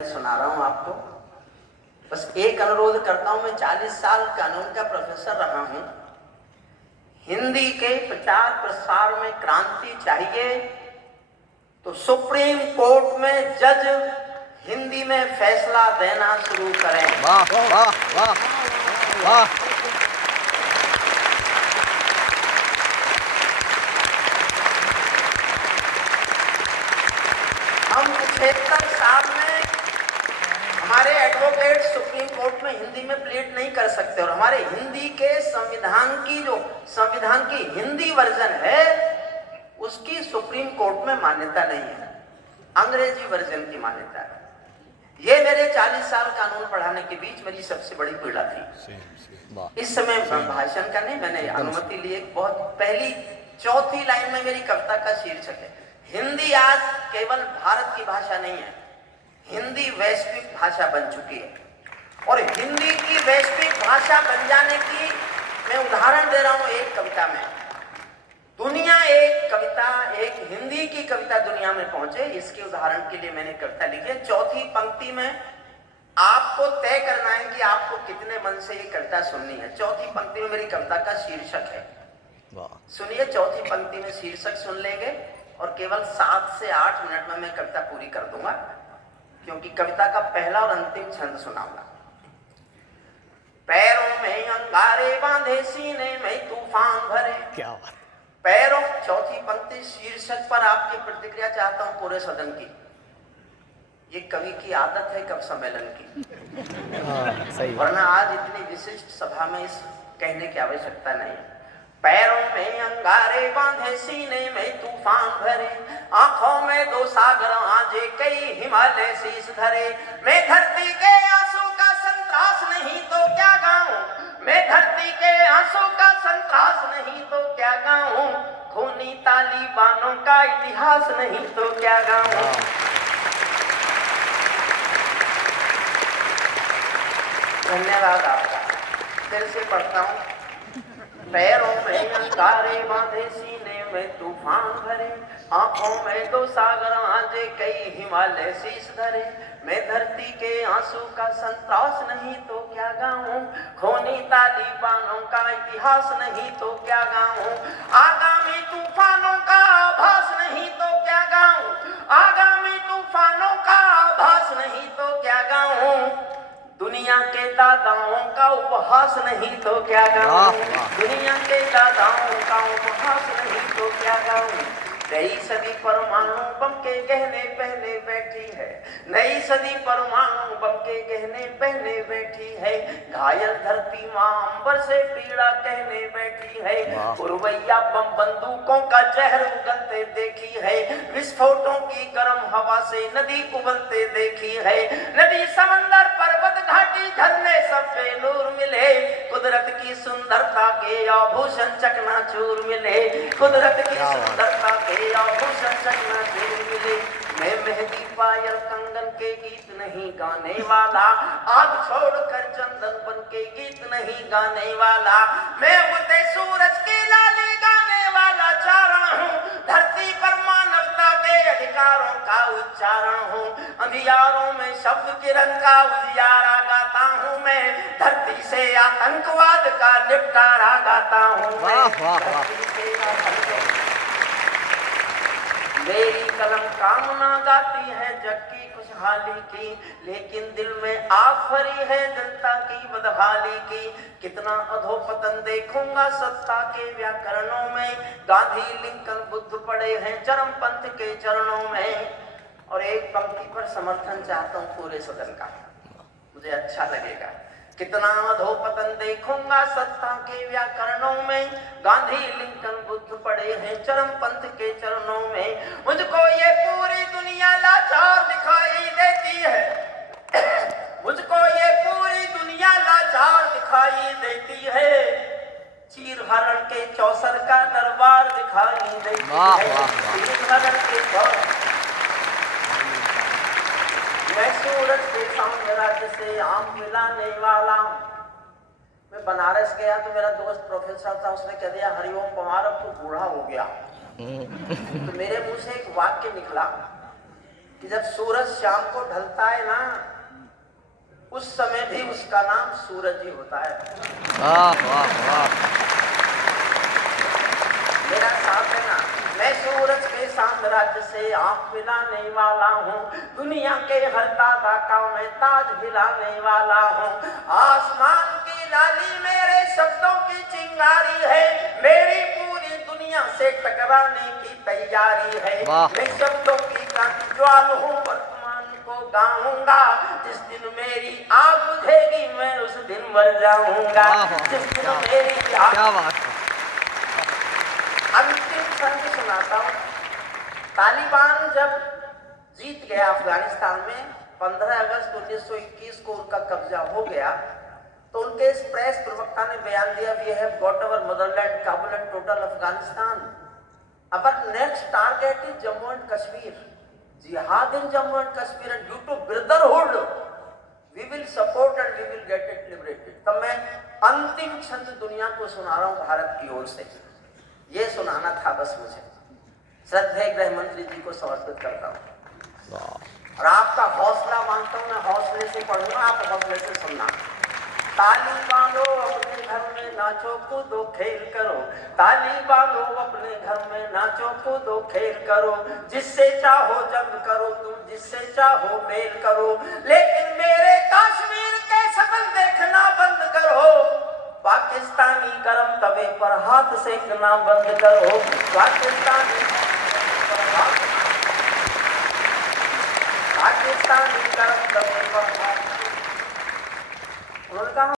सुना रहा हूं आपको। बस एक अनुरोध करता हूं, मैं 40 साल कानून का प्रोफेसर रहा हूं। हिंदी के प्रचार प्रसार में क्रांति चाहिए तो सुप्रीम कोर्ट में जज हिंदी में फैसला देना शुरू करें। वाह वाह वाह वाह। हम 76 साल में हमारे एडवोकेट सुप्रीम कोर्ट में हिंदी में प्लीड नहीं कर सकते, और हमारे हिंदी के संविधान की हिंदी वर्जन है उसकी सुप्रीम कोर्ट में मान्यता नहीं है, अंग्रेजी वर्जन की मान्यता है। ये मेरे 40 साल कानून पढ़ाने के बीच मेरी सबसे बड़ी पीड़ा थी। इस समय भाषण का नहीं, मैंने अनुमति ली। बहुत पहली चौथी लाइन में मेरी कविता का शीर्षक है, हिंदी आज केवल भारत की भाषा नहीं है, हिंदी वैश्विक भाषा बन चुकी है। और हिंदी की वैश्विक भाषा बन जाने की मैं उदाहरण दे रहा हूं एक कविता में। एक हिंदी की कविता दुनिया में पहुंचे, इसके उदाहरण के लिए मैंने कविता लिखी है। चौथी पंक्ति में आपको तय करना है कि आपको कितने मन से ये कविता सुननी है। चौथी पंक्ति में मेरी कविता का शीर्षक है, सुनिए। चौथी पंक्ति में शीर्षक सुन लेंगे और केवल 7 से 8 मिनट में मैं कविता पूरी कर दूंगा, क्योंकि कविता का पहला और अंतिम छंद सुनाऊंगा। पैरों में अंगारे बांधे, सीने में तूफान भरे। क्या बात। पैरों, चौथी पंक्ति शीर्षक पर आपकी प्रतिक्रिया चाहता हूं पूरे सदन की। ये कवि की आदत है कवि सम्मेलन की। सही। वरना आज इतनी विशिष्ट सभा में इस कहने की आवश्यकता नहीं है। पैरों में अंगारे बांधे, सीने में तूफान भरे, आंखों में 2 सागर आजे, कई हिमालय शीश धरे। मैं धरती के आंसू का संतरास नहीं तो क्या गाऊं, मैं धरती के आंसू का संतरास नहीं तो क्या गाऊं, खूनी तालिबानों का इतिहास नहीं तो क्या गाऊं। धन्यवाद आपका। फिर से पढ़ता हूं। पैरों में अंगारे बांधे, सीने में तूफान भरे, आंखों में 2 सागर आजे, कई हिमालय शीश धरे। मैं धरती के आंसू का संतरास नहीं तो क्या गाऊं, खूनी तालिबानों का इतिहास नहीं तो क्या गाऊं, आगामी तूफानों का आभास नहीं तो क्या गाऊं, आगामी तूफानों का आभास नहीं तो क्या गाऊं, दुनिया के दादाओं का उपहास नहीं तो क्या गाऊं, दुनिया के दादाओं का उपहास नहीं तो क्या गाऊं। नई सदी परमाणु बम के गहने पहने बैठी है, नई सदी परमाणु बम के गहने पहने बैठी है, घायल धरती मां अंबर से पीड़ा कहने बैठी है, पुरवैया बम बंदूकों का जहर उगलते देखी है, विस्फोटों की गर्म हवा से नदी उबलते देखी है, नदी समंदर पर्वत घाटी झरने सब पे नूर मिले, कुदरत की सुंदरता के आभूषण चकनाचूर मिले, कुदरत की सुंदरता के आभूषण चकनाचूर मिले। मैं मेहंदी पायल कंगन के गीत नहीं गाने वाला, आग छोड़कर चंदन बन के गीत नहीं गाने वाला, मैं उगते सूरज की लाली गाने वाला चारण हूँ, धरती पर मानवता के अधिकारों का उच्चारण हूँ, अंधियारों में शब्द किरण का उजियारा गाता हूँ मैं, धरती से आतंकवाद का निपटारा गाता हूँ मैं। मेरी कलम कामना गाती है जग की खुशहाली की, लेकिन दिल में आग भरी है जनता की बदहाली की। कितना अधोपतन देखूंगा सत्ता के व्याकरणों में, गांधी लिंकन बुद्ध पड़े हैं चरमपंथ के चरणों में। और एक पंक्ति पर समर्थन चाहता हूँ पूरे सदन का, मुझे अच्छा लगेगा। कितना अधोपतन देखूंगा सत्ता के व्याकरणों में, गांधी लिंकन बुद्ध पड़े हैं चरमपंथ के चरणों में। मुझको ये पूरी दुनिया लाचार दिखाई देती है, मुझको ये पूरी दुनिया लाचार दिखाई देती है, चीर हरण के चौसर का दरबार दिखाई देती है, चीर हरण के चौसर। मैं सूरत के साम्राज्य से आम मिलाने वाला हूं। मैं बनारस गया तो मेरा दोस्त प्रोफेसर था, उसने कह दिया हरिओम पवार अब तो बूढ़ा हो गया। तो मेरे मुंह से एक वाक्य निकला, कि जब सूरज शाम को ढलता है ना, उस समय भी उसका नाम सूरज ही होता है। वाह वाह वाह। मेरा साथ है ना, मैं सूरज के साम्राज्य से आंख मिलाने वाला हूँ, दुनिया के हर दादा का मैं ताज हिलाने वाला हूँ। आसमान की लाली मेरे शब्दों की चिंगारी है, मेरी पूरी दुनिया से टकराने की तैयारी है। मैं शब्दों की कांति ज्वाल हूँ, वर्तमान को गाऊंगा, जिस दिन मेरी आग बुझेगी मैं उस दिन मर जाऊंगा। जिस दिन मेरी आग, क्या बात है। अंतिम छंद सुनाता हूँ। तालिबान जब जीत गया अफगानिस्तान में, 15 अगस्त 1921 को उनका कब्जा हो गया, तो उनके इस प्रेस प्रवक्ता ने बयान दिया, we have got our motherland, Kabul and total Afghanistan, our next target is Jammu and Kashmir, jihad in Jammu and Kashmir, and due to brotherhood we will support and we will get it liberated. तब मैं अंतिम छंद दुनिया को सुना रहा हूँ भारत की ओर से, ये सुनाना था बस मुझे। श्रद्धेय गृह मंत्री जी को समर्पित करता हूँ और आपका हौसला मांगता हूँ, मैं हौसले से पढ़ूंगा, आप हौसले से सुनना। ताली बांधो अपने घर में नाचो कूदो खेल करो, ताली बांधो अपने घर में नाचो कूदो खेल करो, जिससे चाहो जंग करो तुम, जिससे चाहो मेल करो, लेकिन मेरे कश्मीर के शकल देखना बंद करो, पाकिस्तानी गरम तवे पर हाथ सेकना बंद करो, पाकिस्तानी गरम तवे पर हाथ। उन्होंने कहा